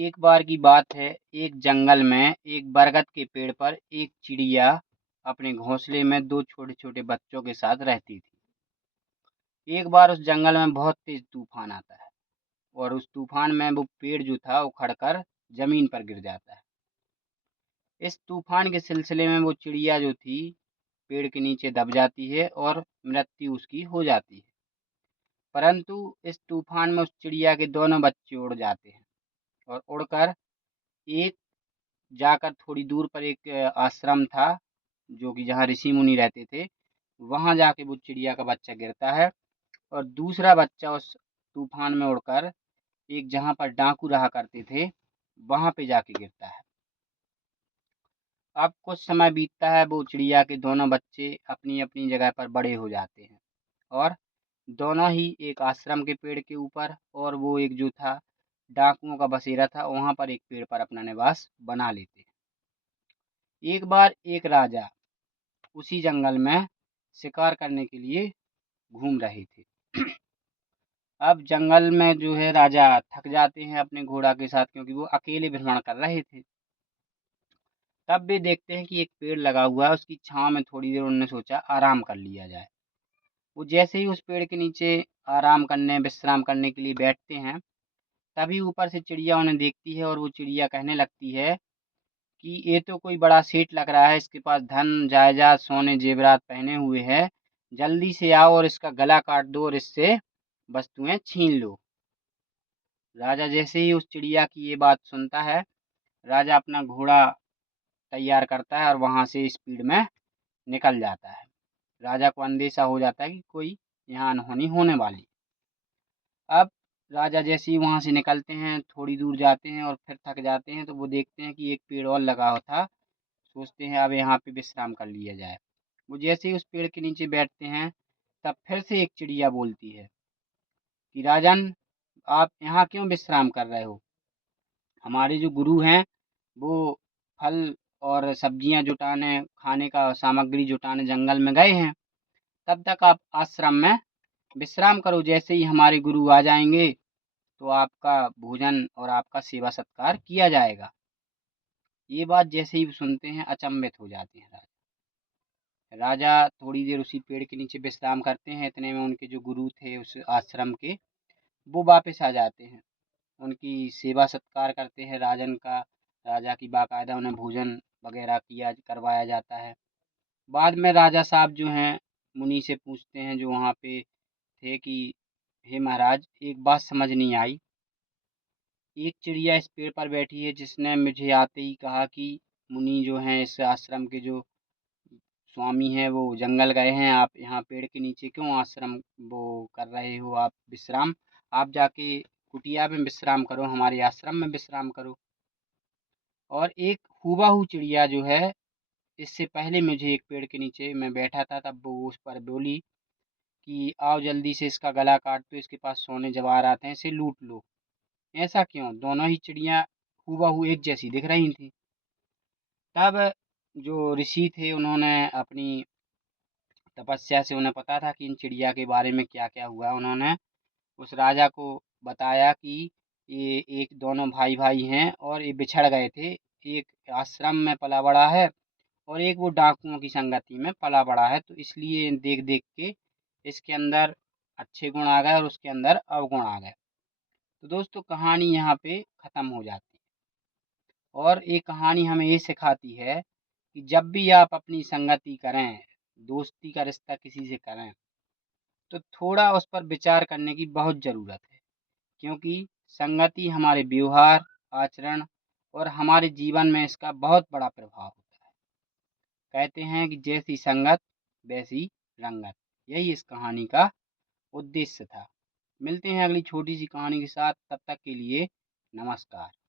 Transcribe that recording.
एक बार की बात है, एक जंगल में एक बरगद के पेड़ पर एक चिड़िया अपने घोंसले में दो छोटे-छोटे बच्चों के साथ रहती थी। एक बार उस जंगल में बहुत तेज तूफान आता है और उस तूफान में वो पेड़ जो था उखड़कर जमीन पर गिर जाता है। इस तूफान के सिलसिले में वो चिड़िया जो थी पेड़ के नीचे दब जाती है और मृत्यु उसकी हो जाती है। परंतु इस तूफान में उस चिड़िया के दोनों बच्चे उड़ जाते हैं और उड़कर एक जाकर थोड़ी दूर पर एक आश्रम था, जो कि जहाँ ऋषि मुनि रहते थे, वहाँ जाके वो चिड़िया का बच्चा गिरता है और दूसरा बच्चा उस तूफान में उड़कर एक जहाँ पर डाकू रहा करते थे, वहाँ पे जाके गिरता है। अब कुछ समय बीतता है, वो चिड़िया के दोनों बच्चे अपनी-अपनी जगह पर बड़े हो जाते हैं और दोनों ही एक आश्रम के पेड़ के ऊपर और वो एक जो था डाकुओं का बसेरा था, वहाँ पर एक पेड़ पर अपना निवास बना लेते हैं। एक बार एक राजा उसी जंगल में शिकार करने के लिए घूम रहे थे। अब जंगल में जो है राजा थक जाते हैं अपने घोड़ा के साथ, क्योंकि वो अकेले भ्रमण कर रहे थे। तब वे देखते हैं कि एक पेड़ लगा हुआ है, उसकी छाँव में थोड़ी देर उन्होंने सोचा आराम कर लिया जाए। वो जैसे ही उस पेड़ के नीचे आराम करने, विश्राम करने के लिए बैठते हैं, तभी ऊपर से चिड़िया उन्हें देखती है और वो चिड़िया कहने लगती है कि ये तो कोई बड़ा सेठ लग रहा है, इसके पास धन, जायदाद, सोने, जेवरात पहने हुए है। जल्दी से आओ और इसका गला काट दो और इससे वस्तुएं छीन लो। राजा जैसे ही उस चिड़िया की ये बात सुनता है, राजा अपना घोड़ा तैयार करता है और वहां से स्पीड में निकल जाता है। राजा को अंदेशा हो जाता है कि कोई यहाँ अनहोनी होने वाली। अब राजा जैसे ही वहां से निकलते हैं, थोड़ी दूर जाते हैं और फिर थक जाते हैं, तो वो देखते हैं कि एक पेड़ और लगा हुआ था। सोचते हैं अब यहाँ पे विश्राम कर लिया जाए। वो जैसे ही उस पेड़ के नीचे बैठते हैं, तब फिर से एक चिड़िया बोलती है कि राजन, आप यहाँ क्यों विश्राम कर रहे हो? हमारे जो गुरु हैं, वो फल और सब्जियां जुटाने, खाने का सामग्री जुटाने जंगल में गए हैं। तब तक आप आश्रम में विश्राम करो। जैसे ही हमारे गुरु आ जाएंगे, तो आपका भोजन और आपका सेवा सत्कार किया जाएगा। ये बात जैसे ही सुनते हैं, अचंभित हो जाते हैं राजा। राजा थोड़ी देर उसी पेड़ के नीचे विश्राम करते हैं, इतने में उनके जो गुरु थे उस आश्रम के, वो वापस आ जाते हैं। उनकी सेवा सत्कार करते हैं राजन का, राजा की बाकायदा उन्हें भोजन वगैरह किया करवाया जाता है। बाद में राजा साहब जो हैं मुनि से पूछते हैं जो वहाँ पे थे कि हे महाराज, एक बात समझ नहीं आई। एक चिड़िया इस पेड़ पर बैठी है जिसने मुझे आते ही कहा कि मुनि जो हैं इस आश्रम के जो स्वामी हैं वो जंगल गए हैं, आप यहाँ पेड़ के नीचे क्यों आश्रम वो कर रहे हो आप विश्राम? आप जाके कुटिया में विश्राम करो, हमारे आश्रम में विश्राम करो। और एक हूबहू चिड़िया जो है, इससे पहले मुझे एक पेड़ के नीचे मैं बैठा था, तब वो उस पर बोली कि आओ जल्दी से इसका गला काट दो, इसके पास सोने जवाहरात हैं, इसे लूट लो। ऐसा क्यों? दोनों ही चिड़िया हूबहू एक जैसी दिख रही थी। तब जो ऋषि थे उन्होंने अपनी तपस्या से, उन्हें पता था कि इन चिड़िया के बारे में क्या-क्या हुआ। उन्होंने उस राजा को बताया कि ये एक दोनों भाई-भाई हैं और ये बिछड़ गए थे। एक आश्रम में पला बड़ा है और एक वो डाकुओं की संगति में पला बड़ा है, तो इसलिए देख-देख के इसके अंदर अच्छे गुण आ गए और उसके अंदर अवगुण आ गए। तो दोस्तों, कहानी यहाँ पे खत्म हो जाती है और ये कहानी हमें ये सिखाती है कि जब भी आप अपनी संगति करें, दोस्ती का रिश्ता किसी से करें, तो थोड़ा उस पर विचार करने की बहुत ज़रूरत है, क्योंकि संगति हमारे व्यवहार, आचरण और हमारे जीवन में इसका बहुत बड़ा प्रभाव होता है। कहते हैं कि जैसी संगत वैसी रंगत। यही इस कहानी का उद्देश्य था। मिलते हैं अगली छोटी सी कहानी के साथ, तब तक के लिए नमस्कार।